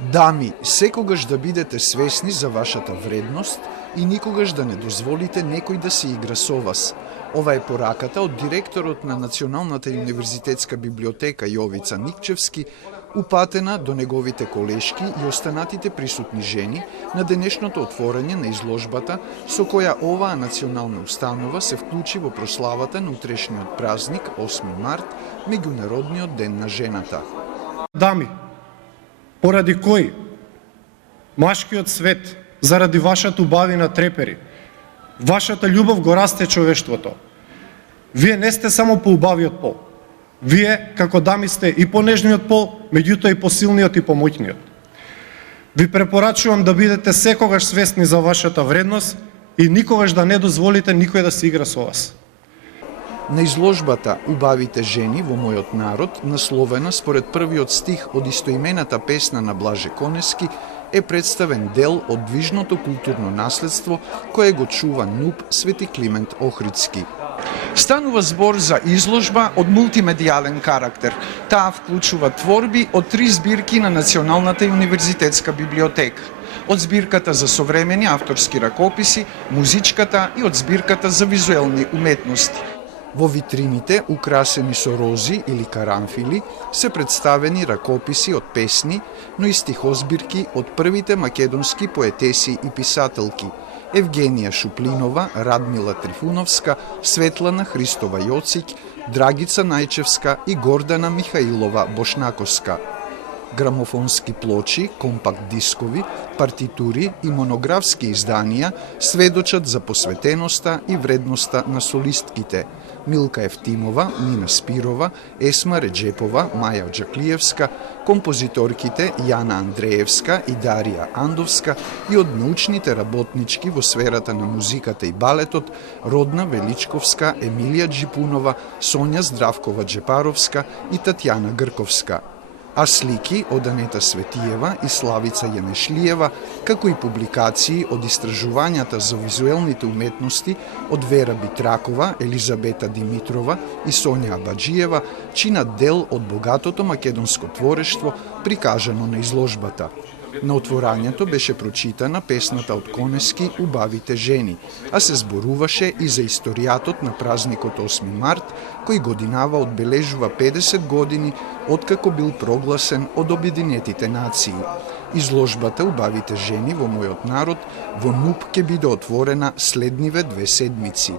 Дами, секогаш да бидете свесни за вашата вредност и никогаш да не дозволите некој да се игра со вас. Ова е пораката од директорот на Националната универзитетска библиотека Јовица Никчевски, упатена до неговите колешки и останатите присутни жени на денешното отворање на изложбата со која оваа национална установа се вклучи во прославата на утрешниот празник 8 март, Меѓународниот ден на жената. Дами, поради кој машкиот свет заради вашата убавина трепери, вашата љубов го расте човештвото. Вие не сте само поубавиот пол. Вие, како дами, сте и понежниот пол, меѓутоа и посилниот и помоќниот. Ви препорачувам да бидете секогаш свесни за вашата вредност и никогаш да не дозволите никој да се игра со вас. На изложбата "Убавите жени во мојот народ", насловена според првиот стих од истоимената песна на Блаже Конески, е представен дел од движното културно наследство кое го чува НУП Свети Климент Охридски. Станува збор за изложба од мултимедијален карактер. Таа вклучува творби од 3 збирки на Националната универзитетска библиотека. Од збирката за современи авторски ракописи, музичката и од збирката за визуелни уметности. Во витрините, украсени со рози или карамфили, се представени ракописи од песни, но и стихозбирки од првите македонски поетеси и писателки Евгенија Шуплинова, Радмила Трифуновска, Светлана Христова Јоцик, Драгица Најчевска и Гордана Михаилова Бошнаковска. Грамофонски плочи, компакт дискови, партитури и монографски изданија сведочат за посветеноста и вредноста на солистките Милка Евтимова, Нина Спирова, Есма Реджепова, Маја Джаклиевска, композиторките Јана Андреевска и Дарија Андовска и од научните работнички во сферата на музиката и балетот Родна Величковска, Емилија Джипунова, Сонја Здравкова Джепаровска и Татјана Грковска. А слики од Анета Светиева и Славица Јанешлиева, како и публикации од истражувањата за визуелните уметности од Вера Битракова, Елизабета Димитрова и Сонја Абаджиева, чинат дел од богатото македонско творештво прикажано на изложбата. На отворањето беше прочитана песната од Конески "Убавите жени", а се зборуваше и за историјатот на празникот 8 март, кој годинава одбележува 50 години откако бил прогласен од Обединетите нации. Изложбата "Убавите жени во мојот народ" во НУП ќе биде отворена следниве 2 седмици.